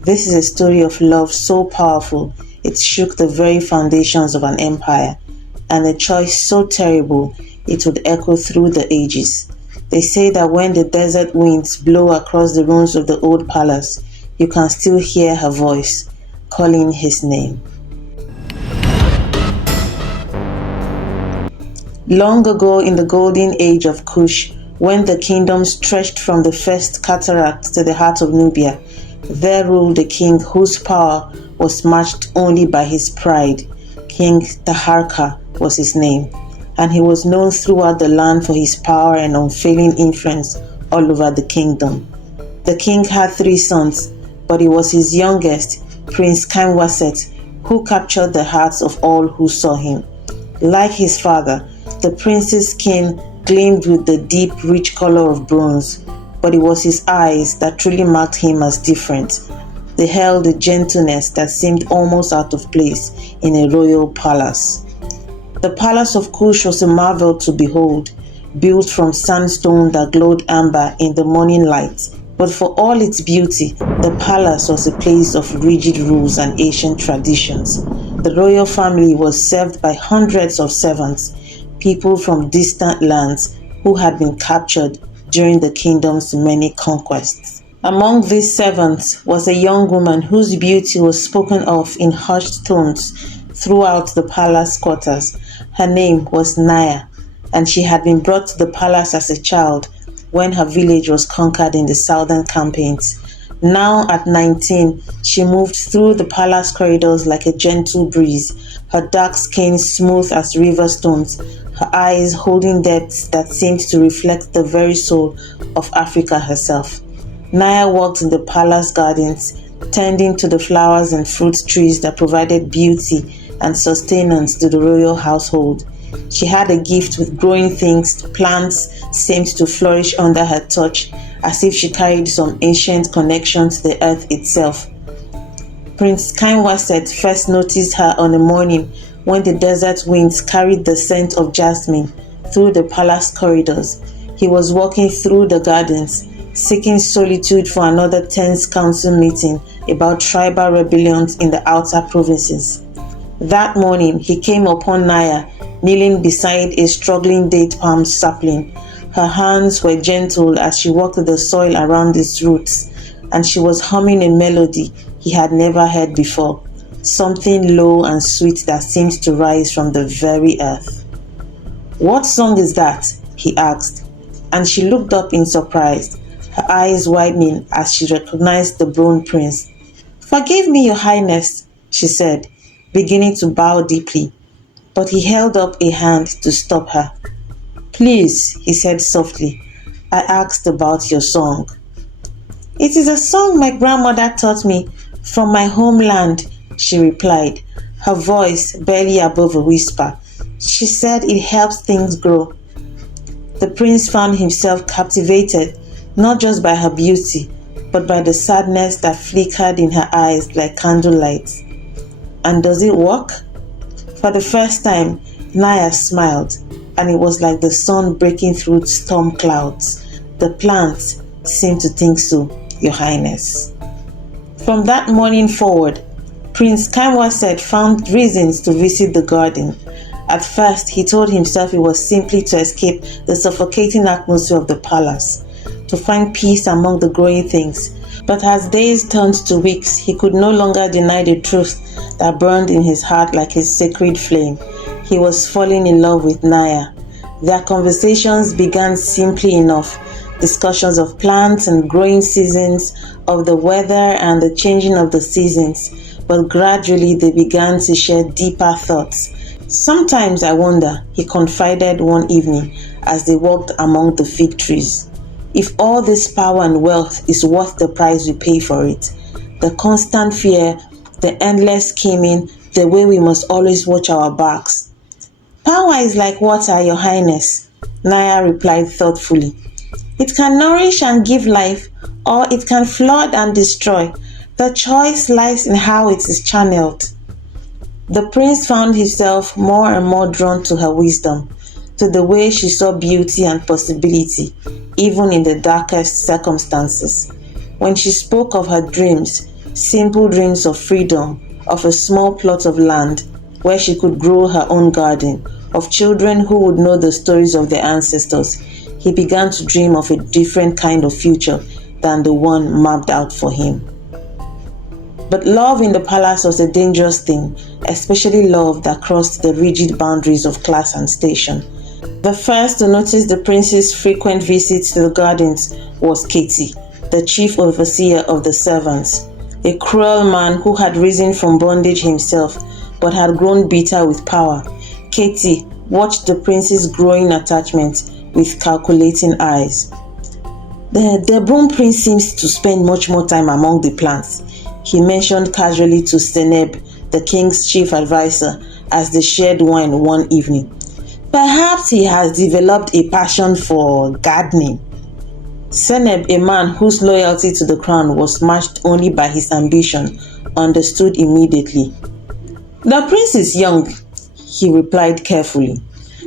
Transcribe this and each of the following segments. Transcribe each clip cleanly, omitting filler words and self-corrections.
This is a story of love so powerful it shook the very foundations of an empire, and a choice so terrible it would echo through the ages. They say that when the desert winds blow across the ruins of the old palace, you can still hear her voice calling his name. Long ago in the golden age of Kush, when the kingdom stretched from the first cataract to the heart of Nubia, there ruled a king whose power was matched only by his pride. King Taharka was his name, and he was known throughout the land for his power and unfailing influence all over the kingdom. The king had 3 sons, but it was his youngest, Prince Kamwaset, who captured the hearts of all who saw him. Like his father, the prince's skin gleamed with the deep, rich color of bronze, but it was his eyes that truly marked him as different. They held a gentleness that seemed almost out of place in a royal palace. The palace of Kush was a marvel to behold, built from sandstone that glowed amber in the morning light. But for all its beauty, the palace was a place of rigid rules and ancient traditions. The royal family was served by hundreds of servants, people from distant lands who had been captured during the kingdom's many conquests. Among these servants was a young woman whose beauty was spoken of in hushed tones throughout the palace quarters. Her name was Naya, and she had been brought to the palace as a child when her village was conquered in the southern campaigns. Now at 19, she moved through the palace corridors like a gentle breeze, her dark skin smooth as river stones, her eyes holding depths that seemed to reflect the very soul of Africa herself. Naya walked in the palace gardens, tending to the flowers and fruit trees that provided beauty and sustenance to the royal household. She had a gift with growing things. Plants seemed to flourish under her touch, as if she carried some ancient connection to the earth itself. Prince Kainwaset first noticed her on a morning when the desert winds carried the scent of jasmine through the palace corridors. He was walking through the gardens, seeking solitude for another tense council meeting about tribal rebellions in the outer provinces. That morning, he came upon Naya, kneeling beside a struggling date palm sapling. Her hands were gentle as she walked the soil around its roots, and she was humming a melody he had never heard before, something low and sweet that seemed to rise from the very earth. "What song is that?" he asked, and she looked up in surprise, her eyes widening as she recognized the Bone Prince. "Forgive me, Your Highness," she said, beginning to bow deeply, but he held up a hand to stop her. "Please," he said softly, "I asked about your song." "It is a song my grandmother taught me from my homeland," she replied, her voice barely above a whisper. "She said it helps things grow." The prince found himself captivated, not just by her beauty, but by the sadness that flickered in her eyes like candlelight. "And does it work?" For the first time, Naya smiled, and it was like the sun breaking through storm clouds. "The plants seem to think so, Your Highness." From that morning forward, Prince Kamwaset found reasons to visit the garden. At first, he told himself it was simply to escape the suffocating atmosphere of the palace, to find peace among the growing things. But as days turned to weeks, he could no longer deny the truth that burned in his heart like a sacred flame. He was falling in love with Naya. Their conversations began simply enough, discussions of plants and growing seasons, of the weather and the changing of the seasons, but gradually they began to share deeper thoughts. "Sometimes I wonder," he confided one evening as they walked among the fig trees, "if all this power and wealth is worth the price we pay for it. The constant fear, the endless scheming, the way we must always watch our backs." "Power is like water, Your Highness," Naya replied thoughtfully. "It can nourish and give life, or it can flood and destroy. The choice lies in how it is channeled." The prince found himself more and more drawn to her wisdom, to the way she saw beauty and possibility, even in the darkest circumstances. When she spoke of her dreams, simple dreams of freedom, of a small plot of land where she could grow her own garden, of children who would know the stories of their ancestors. He began to dream of a different kind of future than the one mapped out for him. But love in the palace was a dangerous thing, especially love that crossed the rigid boundaries of class and station. The first to notice the prince's frequent visits to the gardens was Katie, the chief overseer of the servants, a cruel man who had risen from bondage himself but had grown bitter with power. Katie watched the prince's growing attachment with calculating eyes. The Broom Prince seems to spend much more time among the plants, he mentioned casually to Seneb, the king's chief advisor, as they shared wine one evening. Perhaps he has developed a passion for gardening. Seneb, a man whose loyalty to the crown was matched only by his ambition, understood immediately. The prince is young, he replied carefully.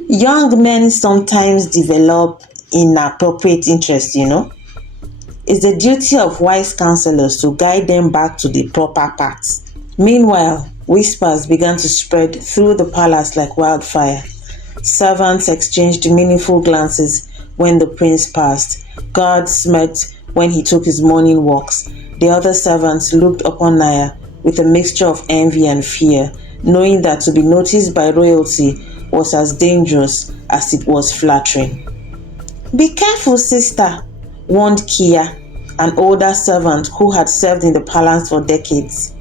Young men sometimes develop inappropriate interests, It's the duty of wise counselors to guide them back to the proper path. Meanwhile, whispers began to spread through the palace like wildfire. Servants exchanged meaningful glances when the prince passed. Guards smirked when he took his morning walks. The other servants looked upon Naya with a mixture of envy and fear, knowing that to be noticed by royalty was as dangerous as it was flattering. Be careful, sister, warned Kia, an older servant who had served in the palace for decades.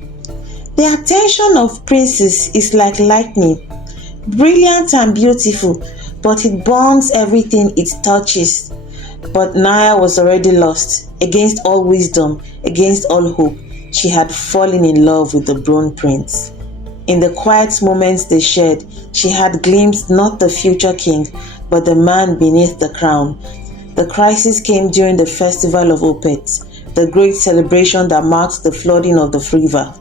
The attention of princes is like lightning, brilliant and beautiful, but it burns everything it touches. But Naya was already lost. Against all wisdom, against all hope, she had fallen in love with the Brown Prince. In the quiet moments they shared, she had glimpsed not the future king, but the man beneath the crown. The crisis came during the Festival of Opet, the great celebration that marked the flooding of the river.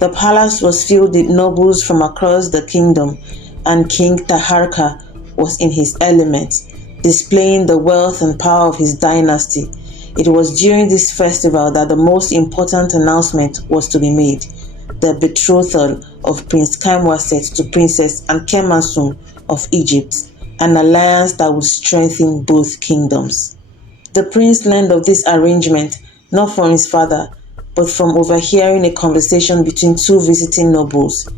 The palace was filled with nobles from across the kingdom, and King Taharka was in his element, displaying the wealth and power of his dynasty. It was during this festival that the most important announcement was to be made: the betrothal of Prince Kamwaset to Princess Ankemasun of Egypt, an alliance that would strengthen both kingdoms. The prince learned of this arrangement not from his father, but from overhearing a conversation between two visiting nobles.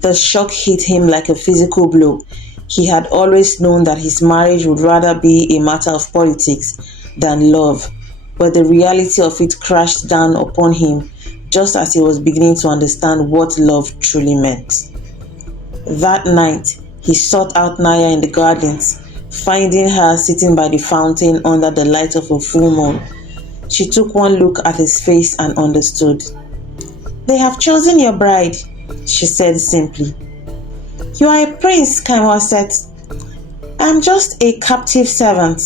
The shock hit him like a physical blow. He had always known that his marriage would rather be a matter of politics than love, but the reality of it crashed down upon him just as he was beginning to understand what love truly meant. That night, he sought out Naya in the gardens, finding her sitting by the fountain under the light of a full moon. She took one look at his face and understood. "They have chosen your bride," she said simply. "You are a prince," Kaimwa said. "I'm just a captive servant.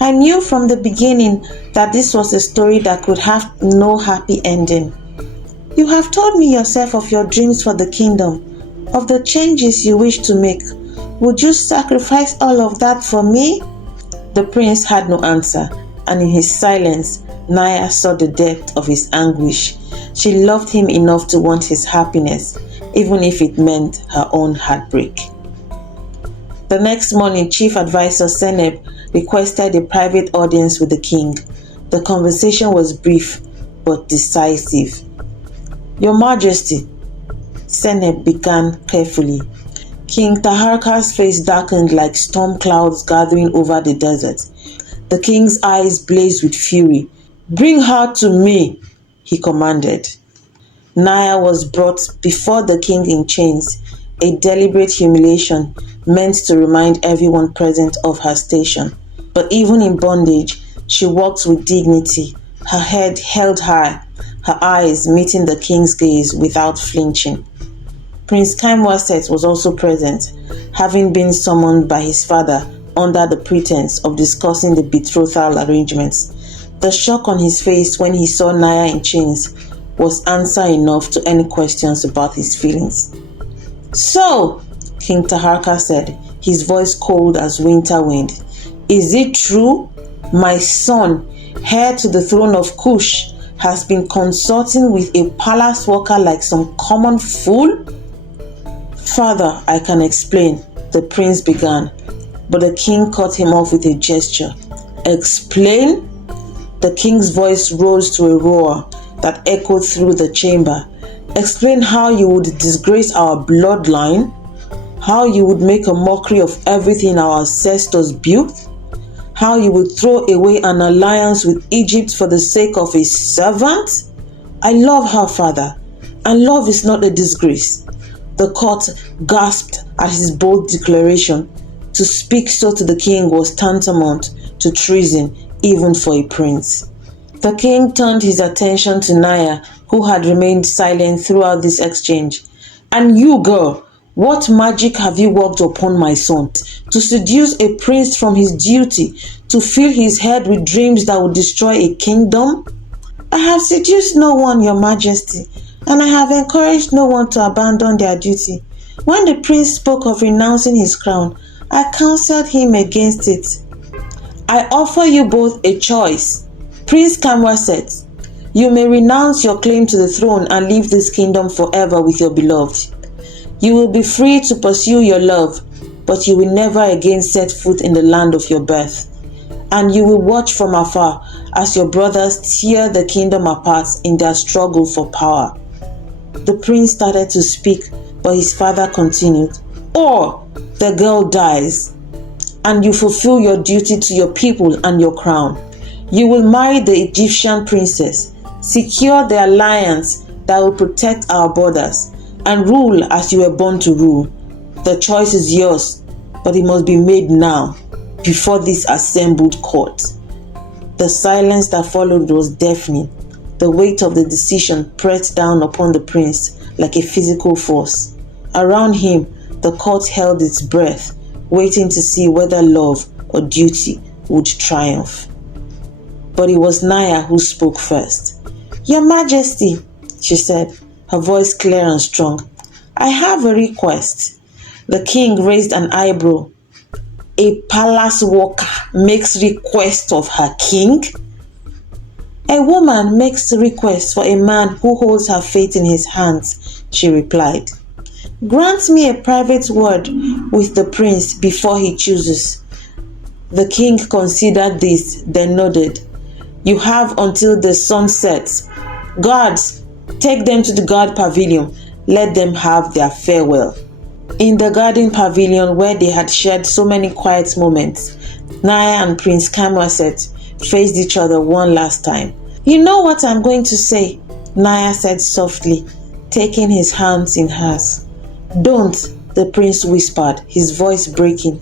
I knew from the beginning that this was a story that could have no happy ending. You have told me yourself of your dreams for the kingdom, of the changes you wish to make. Would you sacrifice all of that for me?" The prince had no answer, and in his silence, Naya saw the depth of his anguish. She loved him enough to want his happiness, even if it meant her own heartbreak. The next morning, Chief Advisor Seneb requested a private audience with the king. The conversation was brief but decisive. "Your Majesty," Seneb began carefully. King Taharka's face darkened like storm clouds gathering over the desert. The king's eyes blazed with fury. "Bring her to me," he commanded. Naya was brought before the king in chains, a deliberate humiliation meant to remind everyone present of her station. But even in bondage, she walked with dignity, her head held high, her eyes meeting the king's gaze without flinching. Prince Kamwaset was also present, having been summoned by his father under the pretense of discussing the betrothal arrangements. The shock on his face when he saw Naya in chains was answer enough to any questions about his feelings. "So," King Taharka said, his voice cold as winter wind, "is it true? My son, heir to the throne of Kush, has been consorting with a palace worker like some common fool? Father, I can explain, the prince began, but the king cut him off with a gesture. Explain? The king's voice rose to a roar that echoed through the chamber. Explain how you would disgrace our bloodline? How you would make a mockery of everything our ancestors built? How you would throw away an alliance with Egypt for the sake of a servant? I love her, father, and love is not a disgrace. The court gasped at his bold declaration. To speak so to the king was tantamount to treason, even for a prince. The king turned his attention to Naya, who had remained silent throughout this exchange. And you, girl, what magic have you worked upon my son to seduce a prince from his duty, to fill his head with dreams that would destroy a kingdom? I have seduced no one, your majesty, and I have encouraged no one to abandon their duty. When the prince spoke of renouncing his crown, I counseled him against it. I offer you both a choice. Prince Kamwaset, you may renounce your claim to the throne and leave this kingdom forever with your beloved. You will be free to pursue your love, but you will never again set foot in the land of your birth. And you will watch from afar as your brothers tear the kingdom apart in their struggle for power. The prince started to speak, but his father continued. Or the girl dies, and you fulfill your duty to your people and your crown. You will marry the Egyptian princess, secure the alliance that will protect our borders, and rule as you were born to rule. The choice is yours, but it must be made now, before this assembled court. The silence that followed was deafening. The weight of the decision pressed down upon the prince like a physical force. Around him, the court held its breath, waiting to see whether love or duty would triumph. But it was Naya who spoke first. Your Majesty, she said, her voice clear and strong, I have a request. The king raised an eyebrow. A palace worker makes request of her king? A woman makes request for a man who holds her fate in his hands, she replied. Grant me a private word with the prince before he chooses. The king considered this, then nodded. You have until the sun sets. Guards, take them to the guard pavilion. Let them have their farewell. In the garden pavilion where they had shared so many quiet moments, Naya and Prince Kamwaset faced each other one last time. You know what I'm going to say, Naya said softly, taking his hands in hers. Don't, the prince whispered, his voice breaking.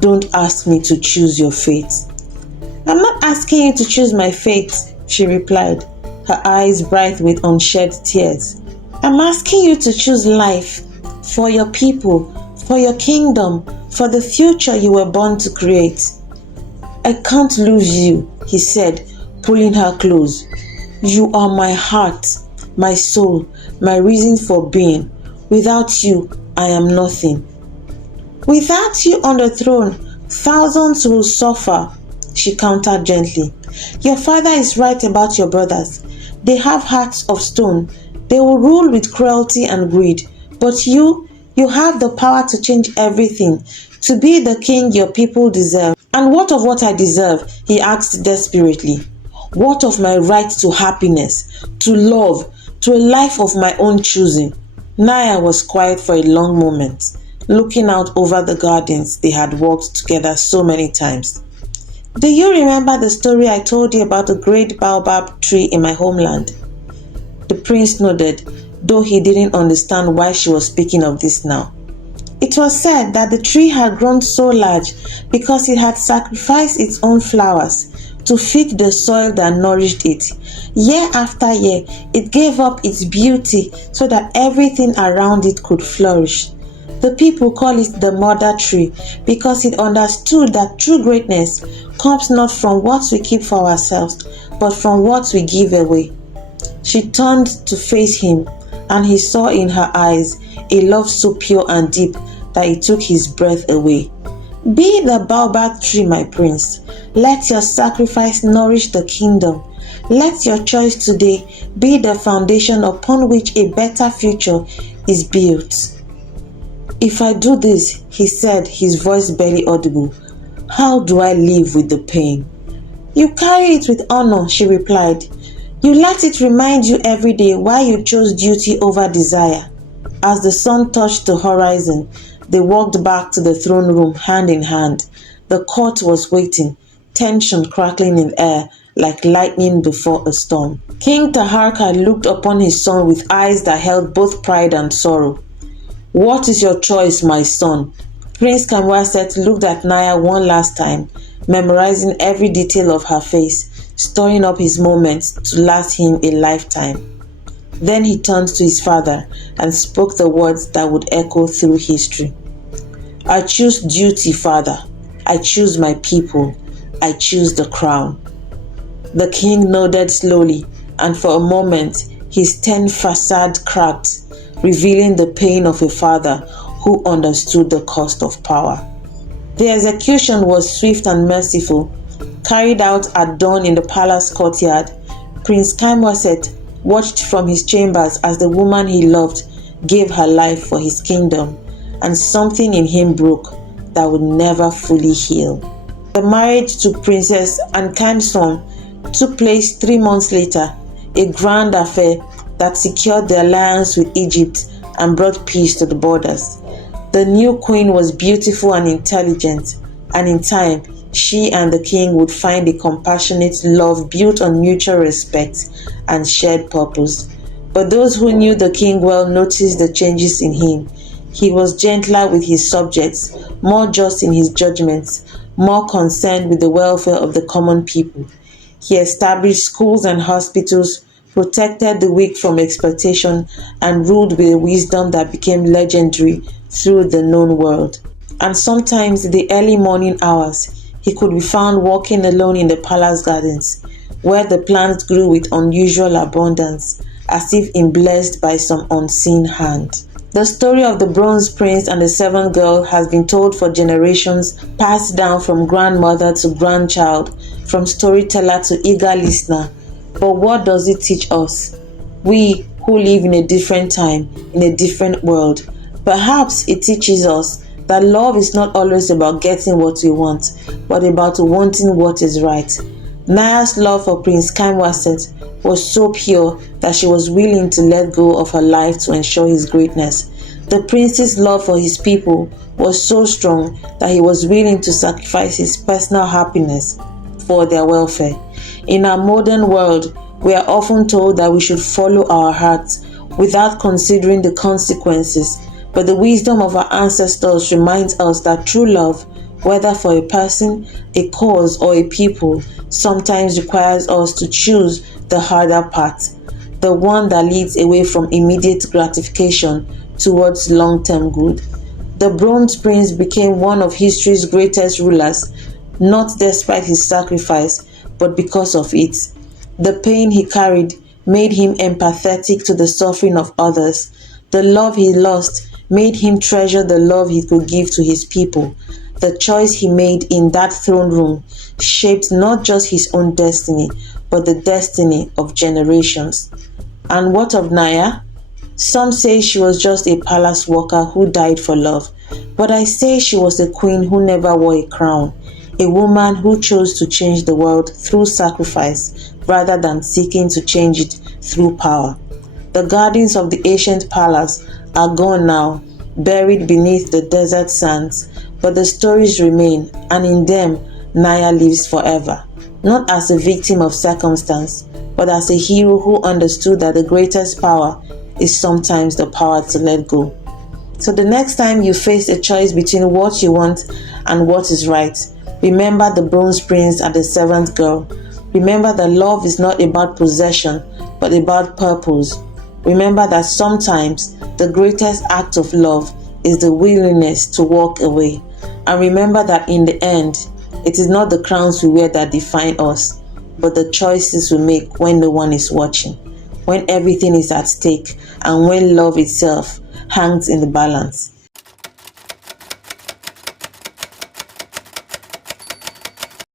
Don't ask me to choose your fate. I'm not asking you to choose my fate, she replied, her eyes bright with unshed tears. I'm asking you to choose life for your people, for your kingdom, for the future you were born to create. I can't lose you, he said, pulling her close. You are my heart, my soul, my reason for being. Without you, I am nothing. Without you on the throne, thousands will suffer, she countered gently. Your father is right about your brothers. They have hearts of stone. They will rule with cruelty and greed. But you have the power to change everything, to be the king your people deserve. And what of what I deserve? He asked desperately. What of my right to happiness, to love, to a life of my own choosing? Naya was quiet for a long moment, looking out over the gardens they had walked together so many times. Do you remember the story I told you about the great baobab tree in my homeland? The prince nodded, though he didn't understand why she was speaking of this now. It was said that the tree had grown so large because it had sacrificed its own flowers to feed the soil that nourished it. Year after year, it gave up its beauty so that everything around it could flourish. The people call it the mother tree because it understood that true greatness comes not from what we keep for ourselves, but from what we give away. She turned to face him, and he saw in her eyes a love so pure and deep that it took his breath away. Be the baobab tree, my prince. Let your sacrifice nourish the kingdom. Let your choice today be the foundation upon which a better future is built. If I do this, he said, his voice barely audible, how do I live with the pain? You carry it with honor, she replied. You let it remind you every day why you chose duty over desire. As the sun touched the horizon, they walked back to the throne room hand in hand. The court was waiting, tension crackling in air like lightning before a storm. King Taharka looked upon his son with eyes that held both pride and sorrow. What is your choice, my son? Prince Kamwaset looked at Naya one last time, memorizing every detail of her face, storing up his moments to last him a lifetime. Then he turned to his father and spoke the words that would echo through history. I choose duty, father. I choose my people. I choose the crown. The king nodded slowly, and for a moment his stern facade cracked, revealing the pain of a father who understood the cost of power. The execution was swift and merciful. Carried out at dawn in the palace courtyard, Prince Kamwaset watched from his chambers as the woman he loved gave her life for his kingdom, and something in him broke that would never fully heal. The marriage to Princess Ankamson took place 3 months later, a grand affair that secured the alliance with Egypt and brought peace to the borders. The new queen was beautiful and intelligent, and in time, she and the king would find a compassionate love built on mutual respect and shared purpose. But those who knew the king well noticed the changes in him. He was gentler with his subjects, more just in his judgments, more concerned with the welfare of the common people. He established schools and hospitals, protected the weak from exploitation, and ruled with a wisdom that became legendary through the known world. And sometimes in the early morning hours, he could be found walking alone in the palace gardens, where the plants grew with unusual abundance, as if blessed by some unseen hand. The story of the Bronze Prince and the Seventh Girl has been told for generations, passed down from grandmother to grandchild, from storyteller to eager listener. But what does it teach us? We who live in a different time, in a different world. Perhaps it teaches us that love is not always about getting what we want, but about wanting what is right. Naya's love for Prince Kamwaset was so pure that she was willing to let go of her life to ensure his greatness. The prince's love for his people was so strong that he was willing to sacrifice his personal happiness for their welfare. In our modern world, we are often told that we should follow our hearts without considering the consequences, but the wisdom of our ancestors reminds us that true love, whether for a person, a cause, or a people, sometimes requires us to choose the harder path, the one that leads away from immediate gratification towards long-term good. The Bronze Prince became one of history's greatest rulers, not despite his sacrifice, but because of it. The pain he carried made him empathetic to the suffering of others. The love he lost made him treasure the love he could give to his people. The choice he made in that throne room shaped not just his own destiny, but the destiny of generations. And what of Naya? Some say she was just a palace worker who died for love, but I say she was a queen who never wore a crown, a woman who chose to change the world through sacrifice rather than seeking to change it through power. The gardens of the ancient palace are gone now, buried beneath the desert sands, but the stories remain, and in them Naya lives forever, not as a victim of circumstance, but as a hero who understood that the greatest power is sometimes the power to let go. So the next time you face a choice between what you want and what is right, remember the Bronze Prince and the Seventh Girl. Remember that love is not about possession, but about purpose. Remember that sometimes the greatest act of love is the willingness to walk away. And remember that in the end, it is not the crowns we wear that define us, but the choices we make when no one is watching, when everything is at stake, and when love itself hangs in the balance.